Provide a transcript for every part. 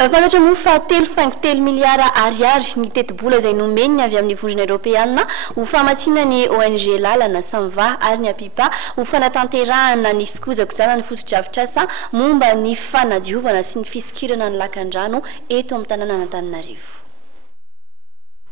Fantatra moa fa 3,3 miliara ariary ny teti-bola izay nomeniny avy amin'ny vondrona Europeana ho famatsiana ny ONG lalana Samva ary ny APIPA ho fanatanterahana ny fikojakojana ny fotodrafitrasa momba ny fanadiovana sy ny fisikirana ny lakan-drano eto amin'ny tanàna Antananarivo.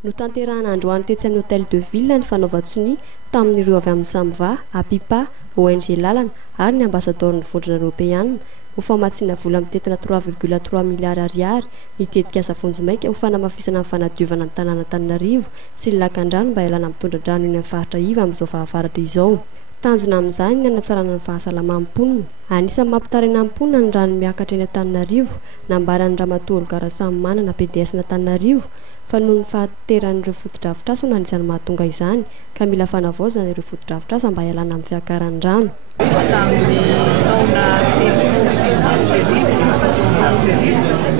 Notanterahana androany tetsy amin'ny Hôtel de Ville ny fanaovan-tsiny tamin'ireo avy amin'ny Samva, APIPA, ONG lalana ary ny ambassadeur ny vondrona Europeana ho famatsiana vola mitetina 3,3 miliara ariary nitetika savonjy maika ho fanamafisana amin'ny fanadiovana ny tanàna Antananarivo sy ny lakan-drano mba hialana mitondra drano eny amin'ny faritra iva amin'izao fahavaratra izao. Tanjona amin'izany ny hanatsarana ny fahasalamam-ponina. Anisan'ny mampitaraina amin'ny ponina ny rano miakatra eny Antananarivo, nambaran'ny ramatoa Olga samy manana PDS na Antananarivo fa noho ny fahateran'ireo fotodrafitrasa no anisan'ny mahatonga izany ka mila fanavaozana ireo fotodrafitrasa mba hialana amin'ny fiakaran'ny rano.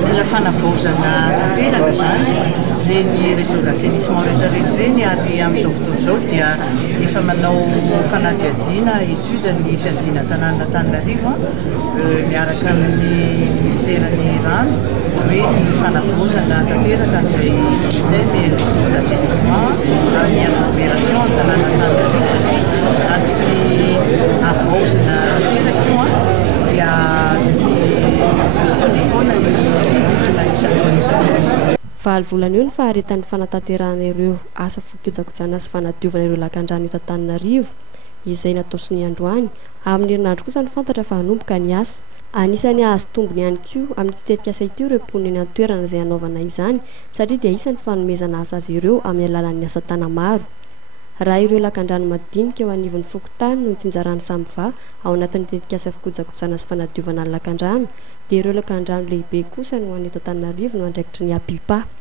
Mila fanavaozana tanteraka zany ny réseau d'assainissement rehetrarehetra ireny ary amin'izao fotoana izao dia efa manao fanadihadiana étude ny fianjina tanàna Antananarivo miaraka amin'ny ministeran'ny rano hoe ny fanavaozana tanteraka an'izay système réseau d'assainissement amin'ny agglomération tanàna Antananarivo satria raha tsy avaozana tanteraka io dia tsy foana ny vondrona isan-taona. Valo volana eo ny faharetan'ny fanatanterahana ireo asa fikojakojana sy fanadiovana ireo lakan-drano eto Antananarivo izay natao sy ny androany. Amin'ny herinandro kosa ny fantatra fa hanomboka ny asa. Anisan'ny azo tombony ihany koa amin'ny fitetika asa ity ireo mponina eny an-toerana izay hanaovana izany satria dia isan'ny fanomezana asa azy ireo amin'ny alalan'ny asa tana maro. Raha ireo lakan-drano madinika eo anivon'ny Fokotany no tsinjarany Samva ao anatin'ny fitetika asa fikojakojana sy fanadiovana ny lakan-drano dia ireo lakan-drano lehibe kosa no aneto Antananarivo no andraikitry ny APIPA.